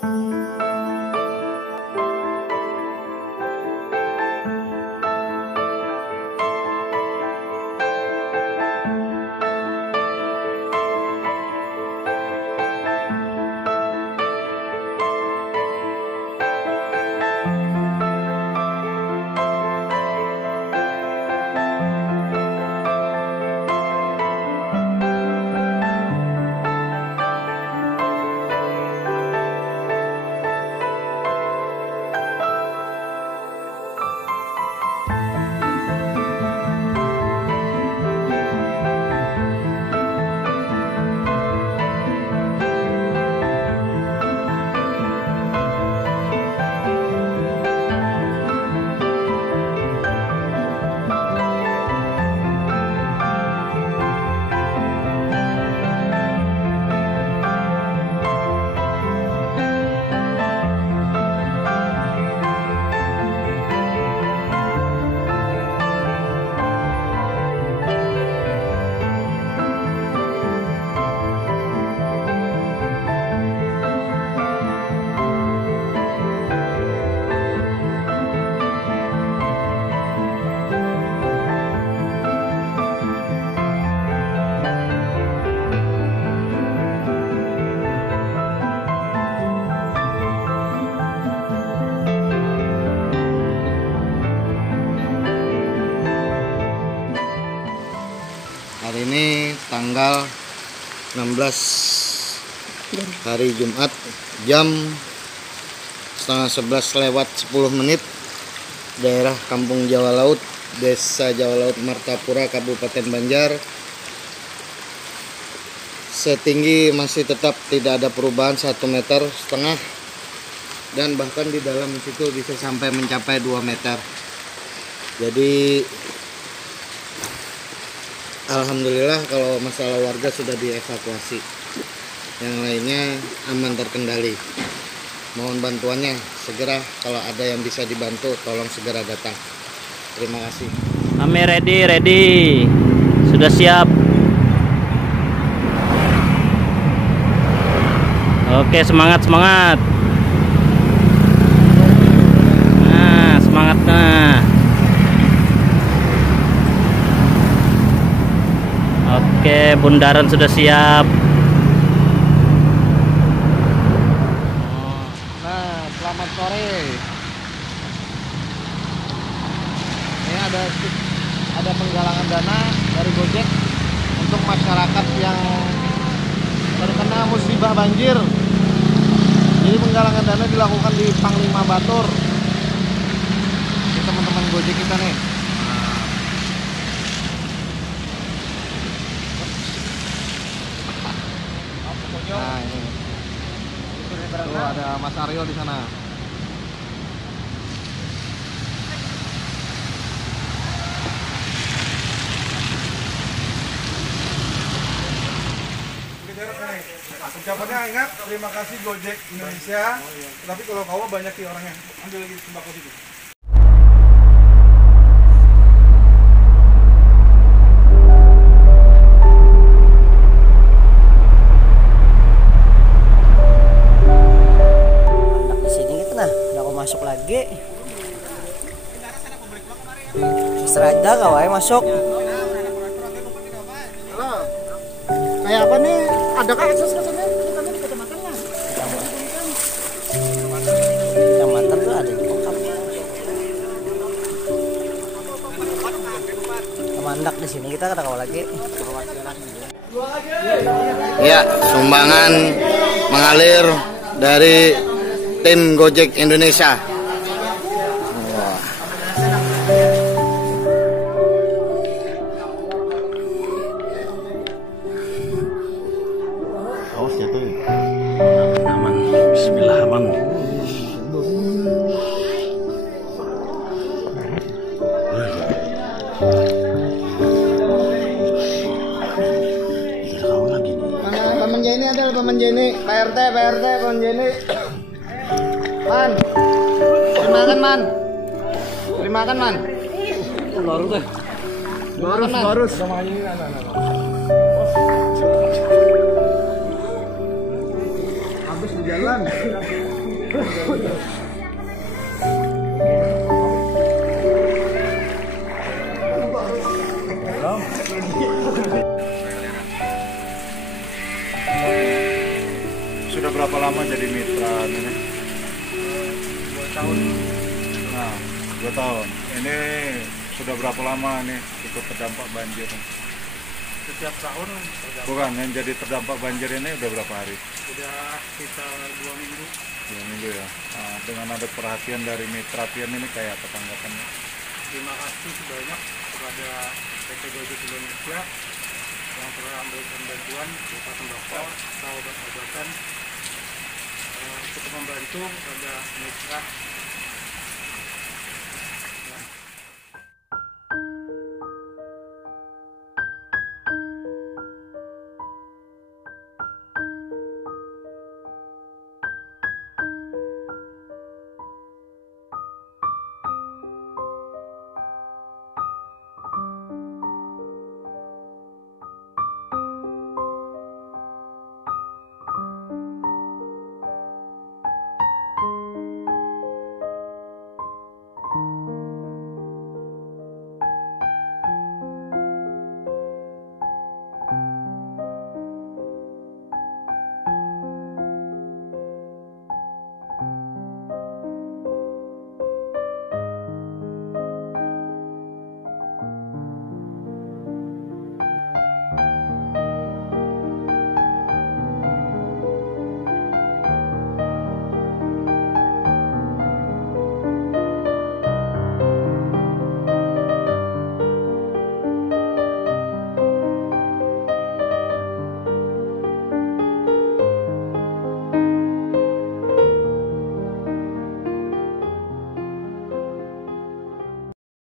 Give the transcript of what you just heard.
Hari ini tanggal 16 hari Jumat, jam setengah 11:10, daerah Kampung Jawa Laut, Desa Jawa Laut, Martapura, Kabupaten Banjar. Setinggi masih tetap tidak ada perubahan 1,5 meter, dan bahkan di dalam situ bisa sampai mencapai 2 meter. Jadi alhamdulillah kalau masalah warga sudah dievakuasi, yang lainnya aman terkendali. Mohon bantuannya segera, kalau ada yang bisa dibantu tolong segera datang. Terima kasih. Kami ready, sudah siap. Oke, semangat. Nah, semangatnya. Oke, bundaran sudah siap. Nah, selamat sore. Ini ada penggalangan dana dari Gojek untuk masyarakat yang terkena musibah banjir. Jadi penggalangan dana dilakukan di Panglima Batur. Ini teman-teman Gojek kita nih. Nah, ini. Tuh ada Mas Aryo di sana. Ucapannya ingat, terima kasih Gojek Indonesia. Tapi kalau kau banyak sih orangnya. Ambil lagi sembako situ. Masuk lagi. Serada kawai masuk. Halo. Kayak apa nih? Adakah akses ke sana? Kami di kecamatannya. Kecamatan tuh ada di Pokap. Kemandak di sini kita kata kau lagi. Ya, sumbangan mengalir dari tim Gojek Indonesia. Wah. Awas jatuh. Aman. Bismillah, aman. Mana Paman Jenny, ada Paman Jenny, PRT, Paman Jenny. Man, terima kan man. Baru deh. Barus. Sama ini habis di jalan. Sudah berapa lama jadi mitra ini? 2 tahun. Nah, 2 tahun. Ini sudah berapa lama nih ikut terdampak banjir? Setiap tahun Bukan, yang jadi terdampak banjir ini udah berapa hari? sudah sekitar 2 minggu. 2 minggu ya. Nah, dengan ada perhatian dari mitra pian ini kayak apa tanggapannya? Terima kasih sebanyak kepada PT Gojek Indonesia yang telah memberikan bantuan berupa sembako atau obat-obatan untuk membantu pada mitra